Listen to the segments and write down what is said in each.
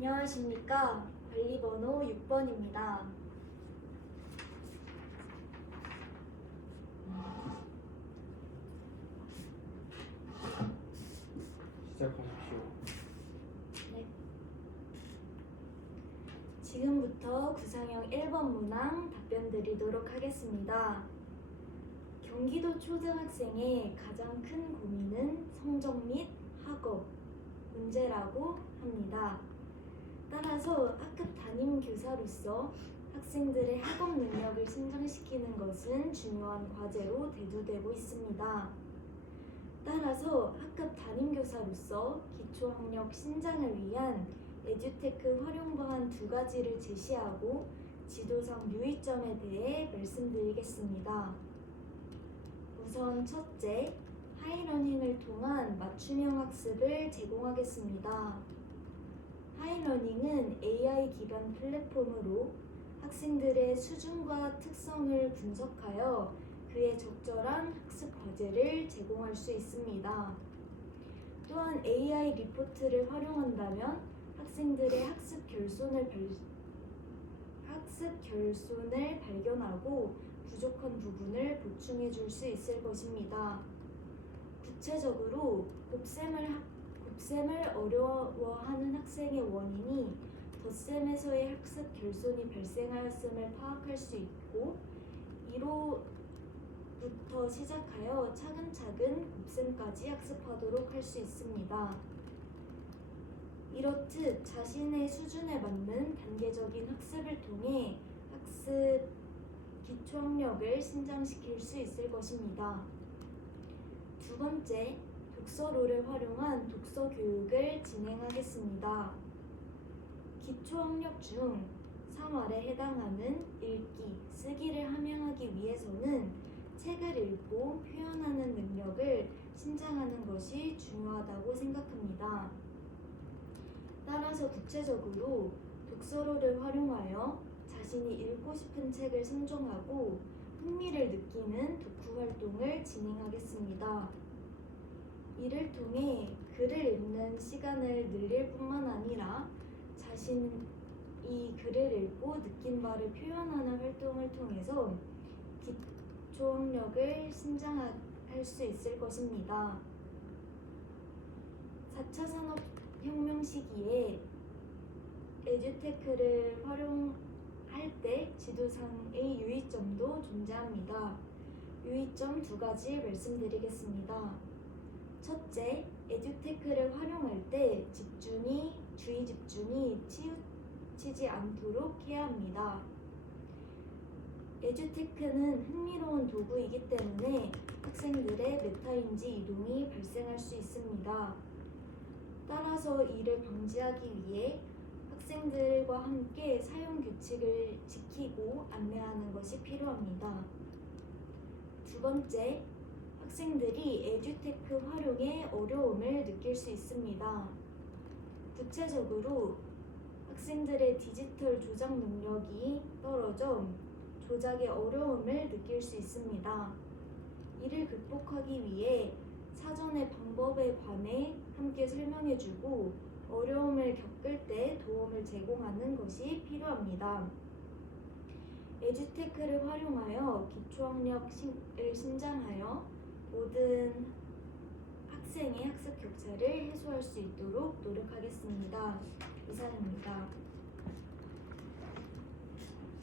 안녕하십니까. 관리번호 6번입니다. 시작하십시오. 네. 지금부터 구상형 1번 문항 답변 드리도록 하겠습니다. 경기도 초등학생의 가장 큰 고민은 성적 및 학업 문제라고 합니다. 따라서 학급 담임 교사로서 학생들의 학업 능력을 신장시키는 것은 중요한 과제로 대두되고 있습니다. 따라서 학급 담임교사로서 기초학력 신장을 위한 에듀테크 활용 방안 2가지를 제시하고 지도상 유의점에 대해 말씀드리겠습니다. 우선 첫째, 하이러닝을 통한 맞춤형 학습을 제공하겠습니다. 하이러닝은 AI 기반 플랫폼으로 학생들의 수준과 특성을 분석하여 그에 적절한 학습 과제를 제공할 수 있습니다. 또한 AI 리포트를 활용한다면 학생들의 학습 결손을 발견하고 부족한 부분을 보충해 줄 수 있을 것입니다. 구체적으로 곱셈을 어려워하는 학생의 원인이 덧셈에서의 학습 결손이 발생하였음을 파악할 수 있고 이로부터 시작하여 차근차근 곱셈까지 학습하도록 할 수 있습니다. 이렇듯 자신의 수준에 맞는 단계적인 학습을 통해 학습 기초학력을 신장시킬 수 있을 것입니다. 두 번째, 독서로를 활용한 독서 교육을 진행하겠습니다. 기초학력 중 3R에 해당하는 읽기, 쓰기를 함양하기 위해서는 책을 읽고 표현하는 능력을 신장하는 것이 중요하다고 생각합니다. 따라서 구체적으로 독서로를 활용하여 자신이 읽고 싶은 책을 선정하고 흥미를 느끼는 독후 활동을 진행하겠습니다. 이를 통해 글을 읽는 시간을 늘릴 뿐만 아니라 자신이 글을 읽고 느낀 바를 표현하는 활동을 통해서 기초학력을 신장할 수 있을 것입니다. 4차 산업혁명 시기에 에듀테크를 활용할 때 지도상의 유의점도 존재합니다. 유의점 2가지 말씀드리겠습니다. 첫째, 에듀테크를 활용할 때 주의 집중이 치우치지 않도록 해야 합니다. 에듀테크는 흥미로운 도구이기 때문에 학생들의 메타인지 이동이 발생할 수 있습니다. 따라서 이를 방지하기 위해 학생들과 함께 사용 규칙을 지키고 안내하는 것이 필요합니다. 두 번째, 학생들이 에듀테크 활용에 어려움을 느낄 수 있습니다. 구체적으로 학생들의 디지털 조작 능력이 떨어져 조작에 어려움을 느낄 수 있습니다. 이를 극복하기 위해 사전에 방법에 관해 함께 설명해주고 어려움을 겪을 때 도움을 제공하는 것이 필요합니다. 에듀테크를 활용하여 기초학력을 신장하여 모든 학생의 학습 격차를 해소할 수 있도록 노력하겠습니다. 이상입니다.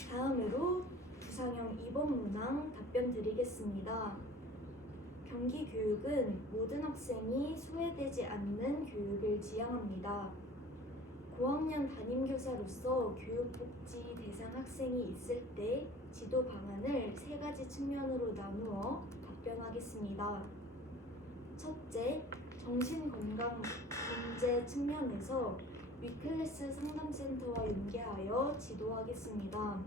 다음으로 구상형 2번 문항 답변 드리겠습니다. 경기교육은 모든 학생이 소외되지 않는 교육을 지향합니다. 고학년 담임교사로서 교육복지 대상 학생이 있을 때 지도 방안을 3가지 측면으로 나누어 답변하겠습니다. 첫째, 정신건강 문제 측면에서 위클래스 상담센터와 연계하여 지도하겠습니다.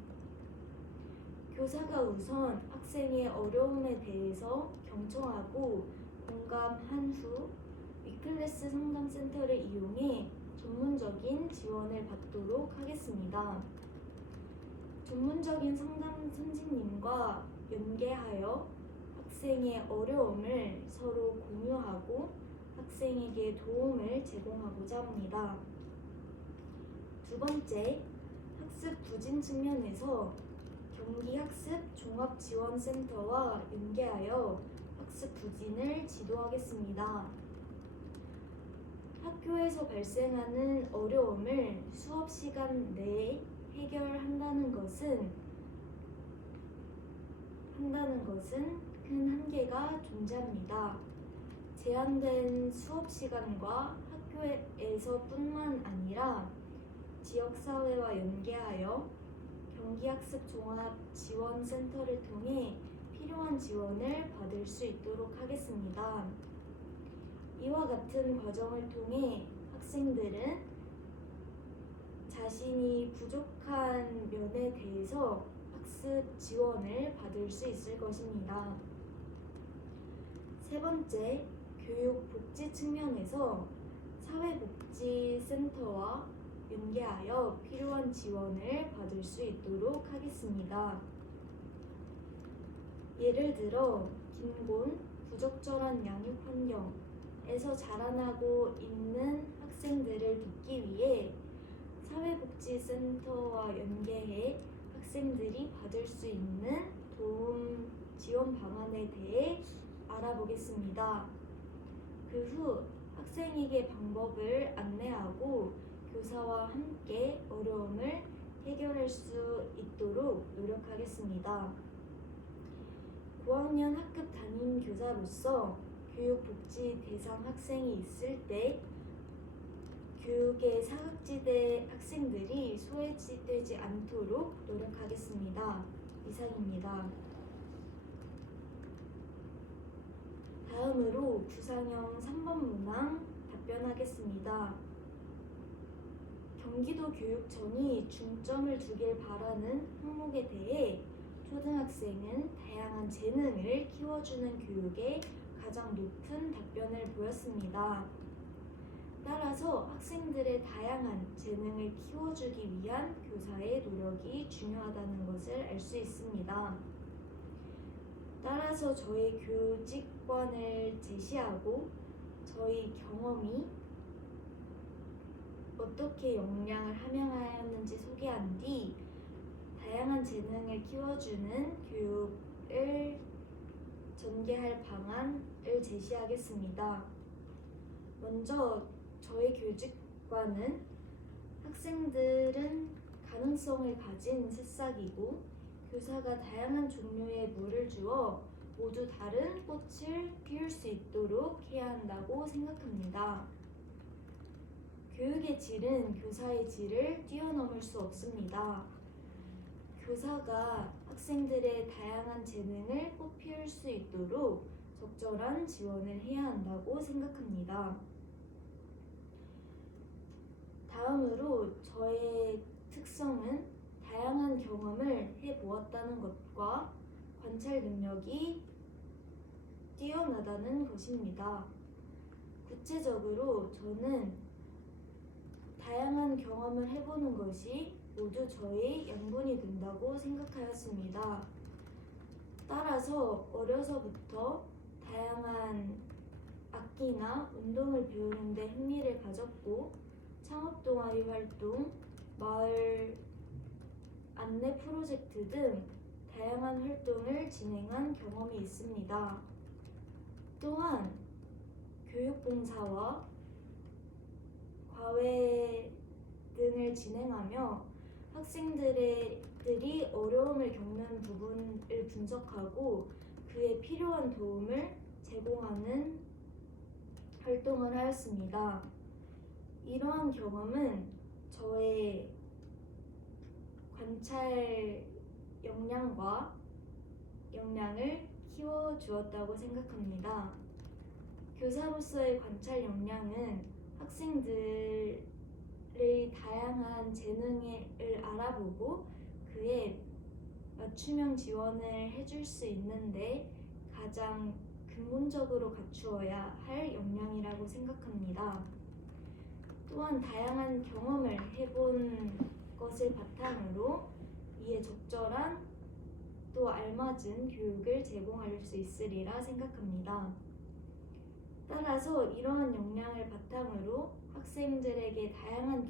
교사가 우선 학생의 어려움에 대해서 경청하고 공감한 후 위클래스 상담센터를 이용해 전문적인 지원을 받도록 하겠습니다. 전문적인 상담 선생님과 연계하여 학생의 어려움을 서로 공유하고 학생에게 도움을 제공하고자 합니다. 두 번째, 학습 부진 측면에서 경기학습종합지원센터와 연계하여 학습 부진을 지도하겠습니다. 학교에서 발생하는 어려움을 수업 시간 내에 해결한다는 것은 큰 한계가 존재합니다. 제한된 수업 시간과 학교에서뿐만 아니라 지역사회와 연계하여 경기학습종합지원센터를 통해 필요한 지원을 받을 수 있도록 하겠습니다. 이와 같은 과정을 통해 학생들은 자신이 부족한 면에 대해서 학습 지원을 받을 수 있을 것입니다. 세 번째, 교육복지 측면에서 사회복지센터와 연계하여 필요한 지원을 받을 수 있도록 하겠습니다. 예를 들어 빈곤, 부적절한 양육 환경에서 자라나고 있는 학생들을 돕기 위해 사회복지센터와 연계해 학생들이 받을 수 있는 도움 지원 방안에 대해 알아보겠습니다. 그 후 학생에게 방법을 안내하고 교사와 함께 어려움을 해결할 수 있도록 노력하겠습니다. 고학년 학급 담임 교사로서 교육복지 대상 학생이 있을 때 교육의 사각지대 학생들이 소외되지 않도록 노력하겠습니다. 이상입니다. 다음으로 구상형 3번 문항 답변하겠습니다. 경기도 교육청이 중점을 두길 바라는 항목에 대해 초등학생은 다양한 재능을 키워주는 교육에 가장 높은 답변을 보였습니다. 따라서 학생들의 다양한 재능을 키워주기 위한 교사의 노력이 중요하다는 것을 알 수 있습니다. 따라서 저희 교직관을 제시하고 저희 경험이 어떻게 역량을 함양하였는지 소개한 뒤 다양한 재능을 키워주는 교육을 전개할 방안을 제시하겠습니다. 먼저 저희 교직관은 학생들은 가능성을 가진 새싹이고 교사가 다양한 종류의 물을 주어 모두 다른 꽃을 피울 수 있도록 해야 한다고 생각합니다. 교육의 질은 교사의 질을 뛰어넘을 수 없습니다. 교사가 학생들의 다양한 재능을 꽃피울 수 있도록 적절한 지원을 해야 한다고 생각합니다. 다음으로 저의 특성은 다양한 경험을 해보았다는 것과 관찰 능력이 뛰어나다는 것입니다. 구체적으로 저는 다양한 경험을 해보는 것이 모두 저의 양분이 된다고 생각하였습니다. 따라서 어려서부터 다양한 악기나 운동을 배우는 데 흥미를 가졌고 창업 동아리 활동, 마을 안내 프로젝트 등 다양한 활동을 진행한 경험이 있습니다. 또한 교육봉사와 과외 등을 진행하며 학생들이 어려움을 겪는 부분을 분석하고 그에 필요한 도움을 제공하는 활동을 하였습니다. 이러한 경험은 저의 관찰 역량을 키워주었다고 생각합니다. 교사로서의 관찰 역량은 학생들의 다양한 재능을 알아보고 그에 맞춤형 지원을 해줄 수 있는데 가장 근본적으로 갖추어야 할 역량이라고 생각합니다. 또한 다양한 경험을 해본 것을 바탕으로 이에 적절한 또 알맞은 교육을 제공할 수 있으리라 생각합니다. 따라서 이러한 역량을 바탕으로 학생들에게 다양한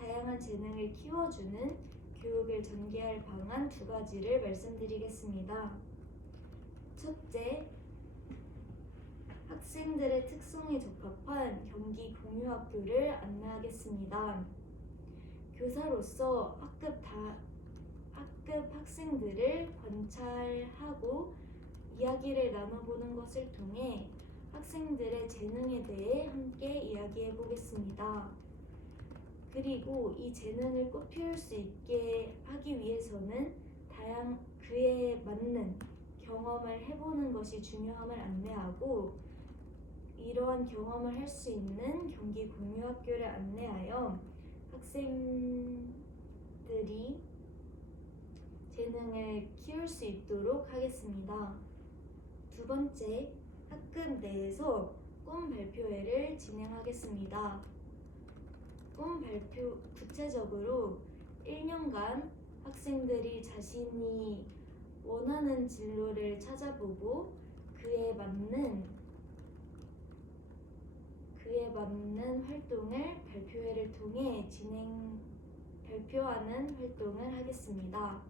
다양한 재능을 키워주는 교육을 전개할 방안 두 가지를 말씀드리겠습니다. 첫째, 학생들의 특성에 적합한 경기 공유학교를 안내하겠습니다. 교사로서 학급 학생들을 관찰하고 이야기를 나눠보는 것을 통해 학생들의 재능에 대해 함께 이야기해 보겠습니다. 그리고 이 재능을 꽃피울 수 있게 하기 위해서는 그에 맞는 경험을 해보는 것이 중요함을 안내하고, 이러한 경험을 할 수 있는 경기 공유학교를 안내하여 학생들이 재능을 키울 수 있도록 하겠습니다. 두 번째, 학급 내에서 꿈 발표회를 진행하겠습니다. 꿈 발표, 구체적으로 1년간 학생들이 자신이 원하는 진로를 찾아보고 그에 맞는 활동을 발표회를 통해 발표하는 활동을 하겠습니다.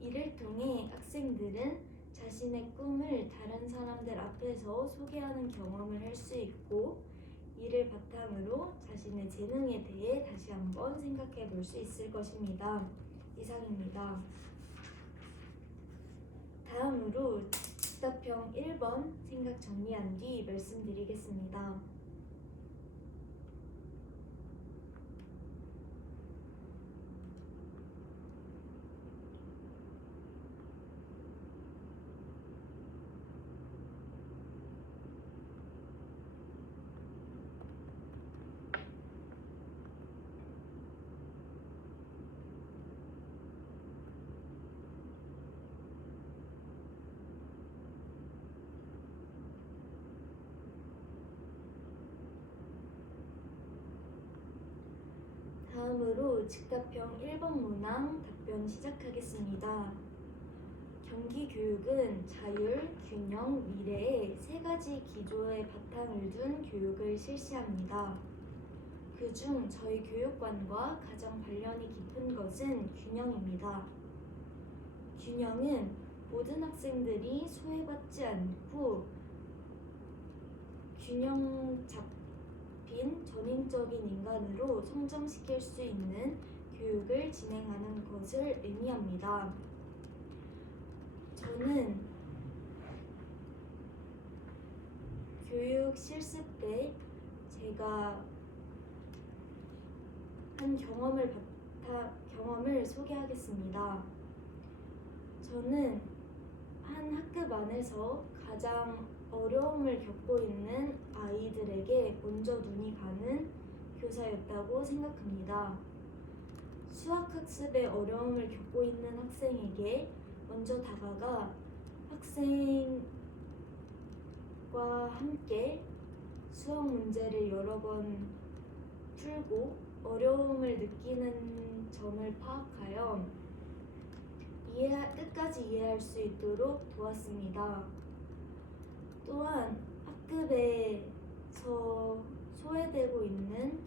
이를 통해 학생들은 자신의 꿈을 다른 사람들 앞에서 소개하는 경험을 할 수 있고, 이를 바탕으로 자신의 재능에 대해 다시 한번 생각해 볼 수 있을 것입니다. 이상입니다. 다음으로 즉답형 1번 생각 정리한 뒤 말씀드리겠습니다. 다음으로 즉답형 1번 문항 답변 시작하겠습니다. 경기교육은 자율, 균형, 미래의 세 가지 기조의 바탕을 둔 교육을 실시합니다. 그중 저희 교육관과 가장 관련이 깊은 것은 균형입니다. 균형은 모든 학생들이 소외받지 않고 균형 잡힌 전인적인 인간으로 성장시킬 수 있는 교육을 진행하는 것을 의미합니다. 저는 교육 실습 때 제가 한 경험을 소개하겠습니다. 저는 한 학급 안에서 가장 어려움을 겪고 있는 아이들에게 먼저 눈이 가는 교사였다고 생각합니다. 수학학습에 어려움을 겪고 있는 학생에게 먼저 다가가 학생과 함께 수학 문제를 여러 번 풀고 어려움을 느끼는 점을 파악하여 끝까지 이해할 수 있도록 도왔습니다. 또한 학급에서 소외되고 있는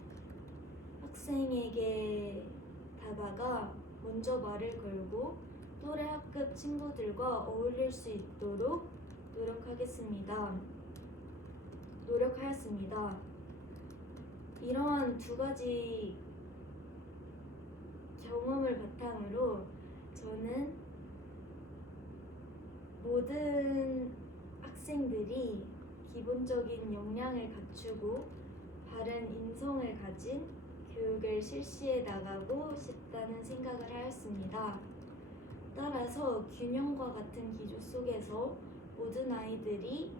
학생에게 다가가 먼저 말을 걸고 또래 학급 친구들과 어울릴 수 있도록 노력하였습니다. 이러한 두 가지 경험을 바탕으로 저는 모든 학생들이 기본적인 역량을 갖추고 바른 인성을 가진 교육을 실시해 나가고 싶다는 생각을 하였습니다. 따라서 균형과 같은 기조 속에서 모든 아이들이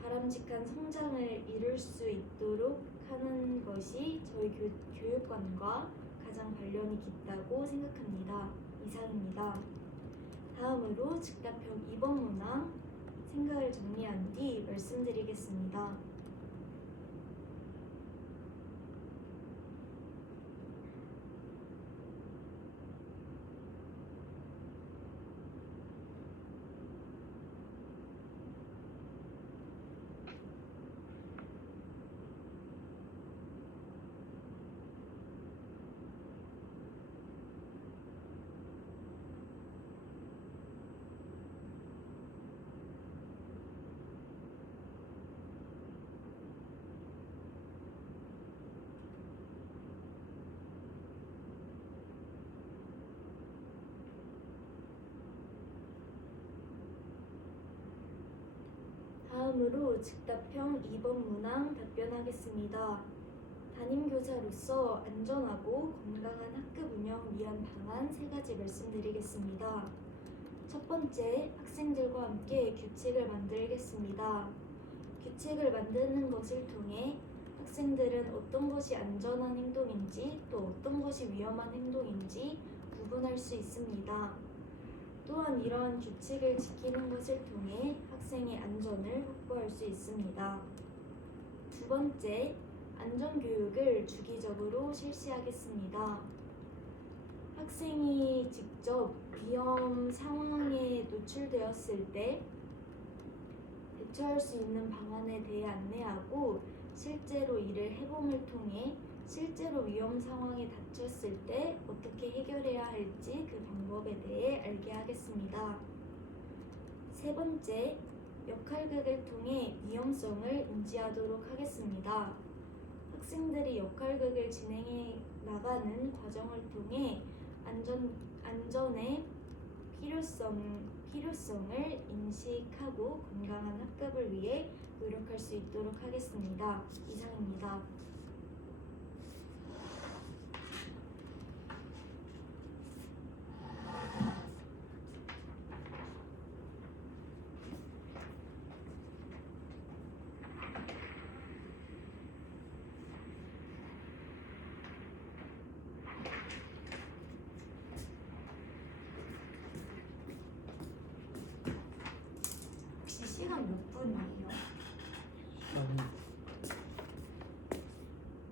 바람직한 성장을 이룰 수 있도록 하는 것이 저희 교육관과 가장 관련이 깊다고 생각합니다. 이상입니다. 다음으로 즉답형 2번 문항 생각을 정리한 뒤 말씀드리겠습니다. 다음으로 즉답형 2번 문항 답변하겠습니다. 담임교사로서 안전하고 건강한 학급 운영 위한 방안 3가지 말씀드리겠습니다. 첫 번째, 학생들과 함께 규칙을 만들겠습니다. 규칙을 만드는 것을 통해 학생들은 어떤 것이 안전한 행동인지 또 어떤 것이 위험한 행동인지 구분할 수 있습니다. 또한 이러한 규칙을 지키는 것을 통해 학생의 안전을 확보할 수 있습니다. 두 번째, 안전교육을 주기적으로 실시하겠습니다. 학생이 직접 위험 상황에 노출되었을 때 대처할 수 있는 방안에 대해 안내하고 실제로 이를 해봄을 통해 실제로 위험 상황에 닥쳤을 때 어떻게 해결해야 할지 그 방법에 대해 알게 하겠습니다. 세 번째, 역할극을 통해 위험성을 인지하도록 하겠습니다. 학생들이 역할극을 진행해 나가는 과정을 통해 안전의 필요성을 인식하고 건강한 학급을 위해 노력할 수 있도록 하겠습니다. 이상입니다. 혹시 시간 몇 분이에요?